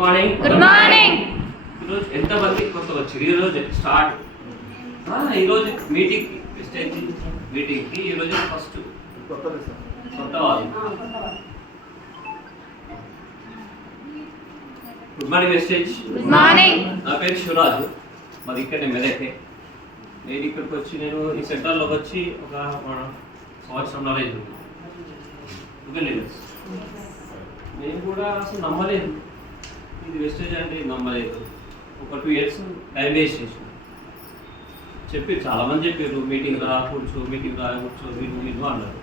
Morning. Good morning. ఈరోజు ఎంతమంది కొత్త వచ్చారు? ఈరోజు స్టార్ట్. ఈరోజు మీటింగ్ స్టేజ్ మీటింగ్కి ఈరోజు ఫస్ట్ కొత్త వాళ్ళు. గుడ్ మార్నింగ్ వెస్టేజ్. Good morning. నా పేరు శివరాజు, మాది ఇక్కడనే మెదకే. నేను ఇక్కడికి వచ్చి నేను ఈ సెంటర్లోకి వచ్చి ఒక సంవత్సరం నాలెడ్జ్ ఉంది. నేను కూడా అసలు నమ్మలేదు ఇది వెస్టేజ్ అంటే నమ్మలేదు. ఒక 2 years టైం వేస్ట్ చేసిన. చాలామంది చెప్పారు మీటింగ్ రా కూర్చో, మీటింగ్ రా కూర్చో, వీళ్ళు అన్నారు.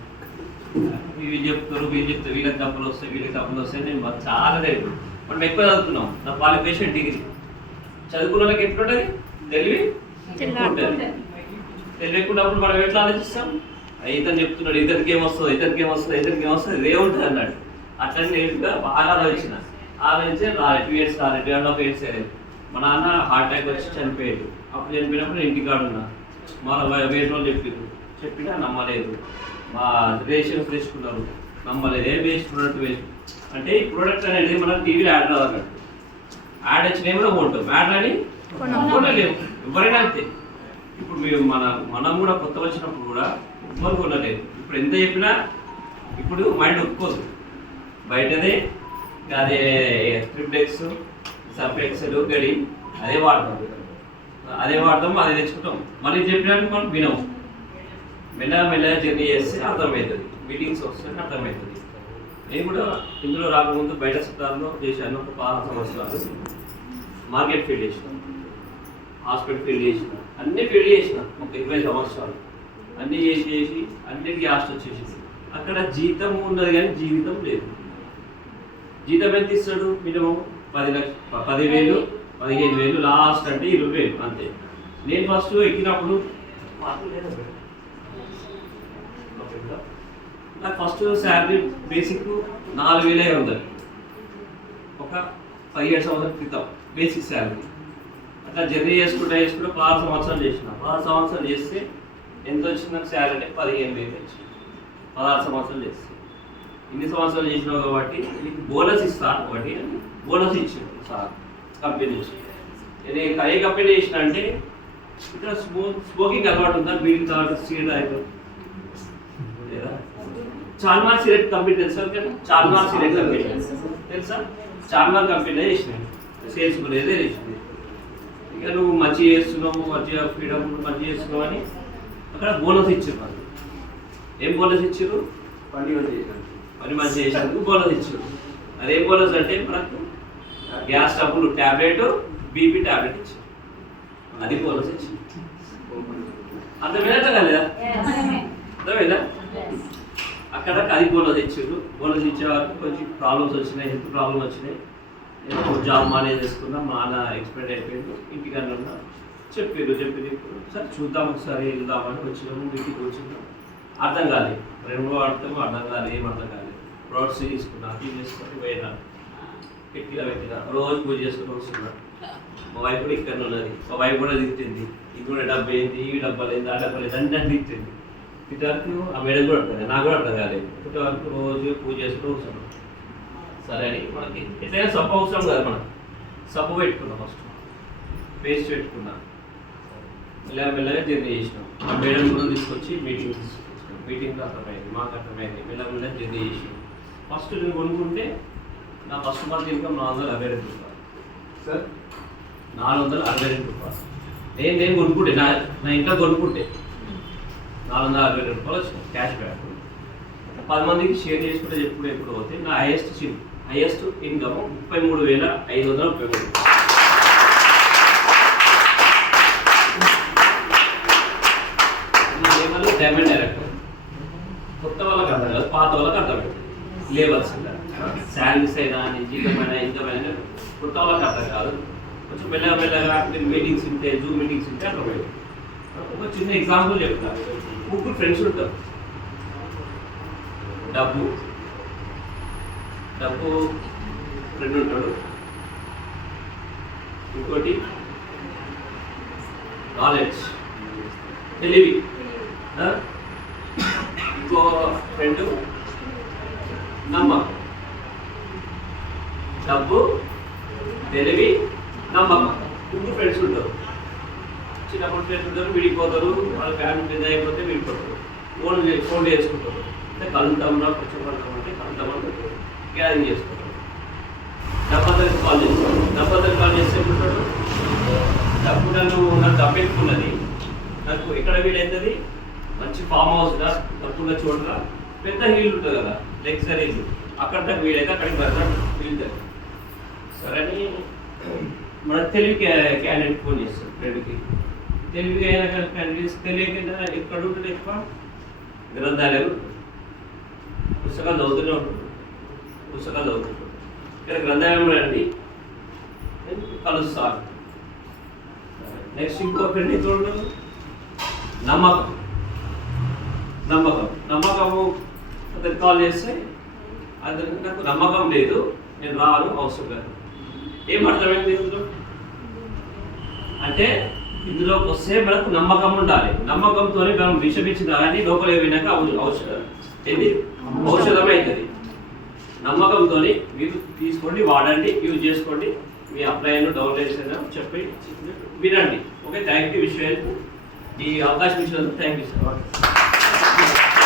వీళ్ళు చెప్తారు, వీళ్ళు చెప్తారు, వీళ్ళకి డబ్బులు వస్తాయి, వీళ్ళకి డబ్బులు వస్తాయి. నేను చాలా లేదు, మనం ఎక్కువ చదువుతున్నాం. నా క్వాలిఫికేషన్ డిగ్రీ. చదువుకున్న వాళ్ళకి ఎట్లుంటుంది తెలివి ఉంటుంది. తెలియకున్నప్పుడు మనం ఎట్లా ఆలోచిస్తాం? ఇతను చెప్తున్నాడు, ఇతనికి ఏమొస్తుంది, ఇతనికి ఏమొస్తుంది, ఇతనికి ఏమొస్తుంది, ఇదే ఉంటుంది అన్నాడు. అట్లనే నేరుగా బాగా ఆలోచించిన. ఆలోచించి రాలేదు. 2 years రాలేదు, 2.5 years అయ్యేది. మా నాన్న హార్ట్ అటాక్ వచ్చి చనిపోయాడు. అప్పుడు చనిపోయినప్పుడు నేను ఇంటికాడ ఉన్నా. మన వేరే వాళ్ళు చెప్పినా నమ్మలేదు. మా రిలేషన్స్ తెచ్చుకున్నారు, నమ్మలేదు. ఏం వేసుకున్నట్టు వేస్ట్ అంటే ఈ ప్రోడక్ట్ అనేది మనం టీవీలో యాడ్ రాదన్నట్టు. యాడ్ వచ్చినా కూడా కొంటాం, యాడ్ అని కొనలేము. ఎవరైనా అంతే. ఇప్పుడు మనం కూడా కొత్త వచ్చినప్పుడు కూడా ఎవ్వరు కొనలేదు. ఇప్పుడు ఎంత చెప్పినా ఇప్పుడు మైండ్ ఒప్పుకోదు. బయటదే అదే ట్రిప్లెక్స్, సర్ఫ్ ఎక్సెల్, గడి అదే వాడతాం, అదే తెచ్చుకుంటాం. మళ్ళీ చెప్పినట్టు మనం వినము. మెల్లగా జర్నీ చేస్తే అర్థమవుతుంది, మీటింగ్స్ వస్తే అర్థమవుతుంది. నేను కూడా ఇందులో రాకముందు బయట సెక్టార్లో చేశాను. ఒక 6 సంవత్సరాలు మార్కెట్ ఫీల్డ్ చేసిన, హాస్పిటల్ ఫీల్డ్ చేసిన, అన్ని ఫీల్డ్ చేసిన. ఒక 20 సంవత్సరాలు అన్నీ చేసి అన్నిటికీ ఆస్ట్ వచ్చేసింది. అక్కడ జీతం ఉన్నది కానీ జీవితం లేదు. జీతం ఎంత ఇస్తాడు? మినిమం 10,000, 15,000, లాస్ట్ అంటే 20,000 అంతే. నేను ఫస్ట్ ఎక్కినప్పుడు నాకు ఫస్ట్ శాలరీ బేసిక్ 4,500 ఒక 5-7 సంవత్సరాల క్రితం బేసిక్ శాలరీ. అట్లా జర్నీ చేసుకుంటూ 16 సంవత్సరాలు చేసిన. 16 సంవత్సరాలు చేస్తే ఎంత వచ్చింది నాకు శాలరీ అంటే 15,000 వచ్చింది. 16 సంవత్సరాలు చేస్తే. ఇన్ని సంవత్సరాలు చేసినావు కాబట్టి నీకు బోనస్ ఇస్తాను ఒకటి అని బోనస్ ఇచ్చాడు సార్ కంపెనీ నుంచి. నేను ఏ కంపెనీ చేసిన అంటే ఇక్కడ స్మోకింగ్ అలవాటు ఉందా? బీడీ తాగడం, సిగరెట్ తాగడం లేదా? చార్మార్ సిగరెట్ కంపెనీ తెలుసా? చార్మార్ సిగరెట్ కంపెనీ తెలుసా? చార్మార్ కంపెనీ చేసినాను, సేల్స్ ఏదే చేసింది. ఇక నువ్వు మంచి చేస్తున్నావు, మంచిగా ఫ్రీడమ్ మంచి చేస్తున్నావు అని అక్కడ బోనస్ ఇచ్చారు. ఏం బోనస్ ఇచ్చారు? పని మంచి చేసినందుకు బోనస్ ఇచ్చారు. అదేం బోనస్ అంటే మనకు గ్యాస్ డబ్బులు, ట్యాబ్లెట్, బీపీ ట్యాబ్లెట్ ఇచ్చారు. అది బోనస్ ఇచ్చింది. అర్థమైనట్టు కదా? అర్థమైందా? అక్కడ అది బోనస్ ఇచ్చారు. బోనస్ ఇచ్చే వరకు కొంచెం ప్రాబ్లమ్స్ వచ్చినాయి, హెల్త్ ప్రాబ్లమ్ వచ్చినాయి. జాబ్ మేనేజ్ చేసుకున్నా. మా నాన్న ఎక్స్పైర్ అయిపోయింది. ఇంటికన్నా ఉన్నా. చెప్పారు సార్ చూద్దాం ఒకసారి వెళ్దామని వచ్చినాము. ఇంటికి వచ్చినాం. అర్థం కాలేదు, 2 వాడతాము, అర్థం కాలేదు, ఏం అర్థం కాలేదు. ప్రోడక్ట్స్ తీసుకున్నా, తీసుకొని పోయినా, పెట్టినా రోజు పూజ చేసుకుని వస్తున్నా. మా వైఫ్ కూడా ఇక్కడ ఉన్నది. మా వైఫ్ కూడా తిట్టింది, ఇది కూడా డబ్బు ఏంది, ఈ డబ్బా లేదు, ఆ డబ్బా లేదు అంటే తిట్టింది. తిట్టవరకు ఆ మేడం కూడా అర్థం కాదు, నాకు కూడా అర్థం కాలేదు. తిట్టవరకు రోజు పూజ చేసుకుని వస్తున్నాం. సరే అని మనకి ఎట్లయినా సబ్బు అవసరం కదా. మనం సబ్బు పెట్టుకున్నాం, ఫస్ట్ పేస్ట్ పెట్టుకున్నా. మెల్లగా జర్నీ చేసినాం. ఆ మేడం కూడా తీసుకొచ్చి మీటింగ్లో అర్థమైంది, మాకు అర్థమైంది. మెల్లగా జర్నీ చేసి ఫస్ట్ నేను కొనుక్కుంటే నా ఫస్ట్ మంత్ ఇన్కమ్ 462 రూపాయలు సార్. 462 రూపాయలు నేను కొనుక్కుంటే నా ఇంట్లో కొనుక్కుంటే 462 రూపాయలు వచ్చినాయి క్యాష్ బ్యాక్. 10 మందికి షేర్ చేసుకుంటే ఎప్పుడు పోతే నా హైయెస్ట్ ఇన్కమ్ 33,533. Diamond director. కొత్త వాళ్ళకి అర్థం కాదు, పాత వాళ్ళకి అర్థమైంది. లేబర్స్ శాలరీస్ అయినా, జీతం అయినా, ఇన్కమ్ అయినా కొత్త వాళ్ళకి అర్థం కాదు. కొంచెం మెల్లగా మీటింగ్స్ ఉంటే, జూమ్ మీటింగ్స్ ఉంటే అర్థమైంది. ఒక చిన్న ఎగ్జాంపుల్ చెప్తాను. 3 ఫ్రెండ్స్ ఉంటారు. డబ్బు ఫ్రెండ్ ఉంటాడు. ఇంకోటి నాలెడ్జ్, తెలివి. ఇంకో ఫ్రెండ్ నమ్మకం. డబ్బు, తెలివి, నమ్మకం. ముగ్గురు ఫ్రెండ్స్ ఉంటారు. చిన్నప్పుడు ఫ్రెండ్స్ ఉంటారు, విడిపోతారు. వాళ్ళ ఫ్యామిలీ పెద్ద అయిపోతే విడిపోతారు. ఫోన్ చేసుకుంటారు. అంటే కలుద్దాంరా కూర్చోబడతాం అంటే కలుద్దామని గ్యాదరింగ్ చేసుకుంటారు. దంపతులకు కాల్ చేస్తాడు. దంపతులకు కాల్ చేస్తే ఉంటాడు, డబ్బు నాకు డబ్బెట్టుకున్నది, నాకు ఎక్కడ వీలవుతుంది, మంచి ఫామ్ హౌస్గా తప్పుగా చూడగా పెద్ద హీల్ ఉంటుంది కదా, లెక్చర్ ఇల్లు, అక్కడ నాకు వీలైతే అక్కడికి వెళ్ళడం వీలుతుంది. సరే అని మన తెలివి క్యాండిడేట్ ఫోన్ చేస్తాం ఫ్రెండ్కి. తెలివి అయిన క్యాండిడేట్స్ తెలియకుండా ఎక్కడ ఉంటుంది, ఎక్కువ గ్రంథాలయం పుస్తకాలు చదువుతూనే ఉంటుంది. పుస్తకాలు చదువుతుంటాడు. ఇక్కడ గ్రంథాలయం రండి కలుస్తాను. నెక్స్ట్ ఇంకో ఫ్రెండ్ చూడండి, నమ్మకం. నమ్మకము అతనికి కాల్ చేస్తే అతనికి నాకు నమ్మకం లేదు, నేను రాను, అవసరం లేదు. ఏం అర్థమైంది ఇందులో అంటే, ఇందులోకి వస్తే మనకు నమ్మకం ఉండాలి. నమ్మకంతో మనం విషమిచ్చిన కానీ లోపల ఏమైనాక ఔషధం అవుతుంది. నమ్మకంతో మీరు తీసుకోండి, వాడండి, యూజ్ చేసుకోండి. మీ అప్లైన్ డౌన్లోడ్ చేసినా చెప్పి వినండి. Okay, thank you. విషయాలు ఈ అవకాశం ఇచ్చినందుకు థ్యాంక్ యూ సార్.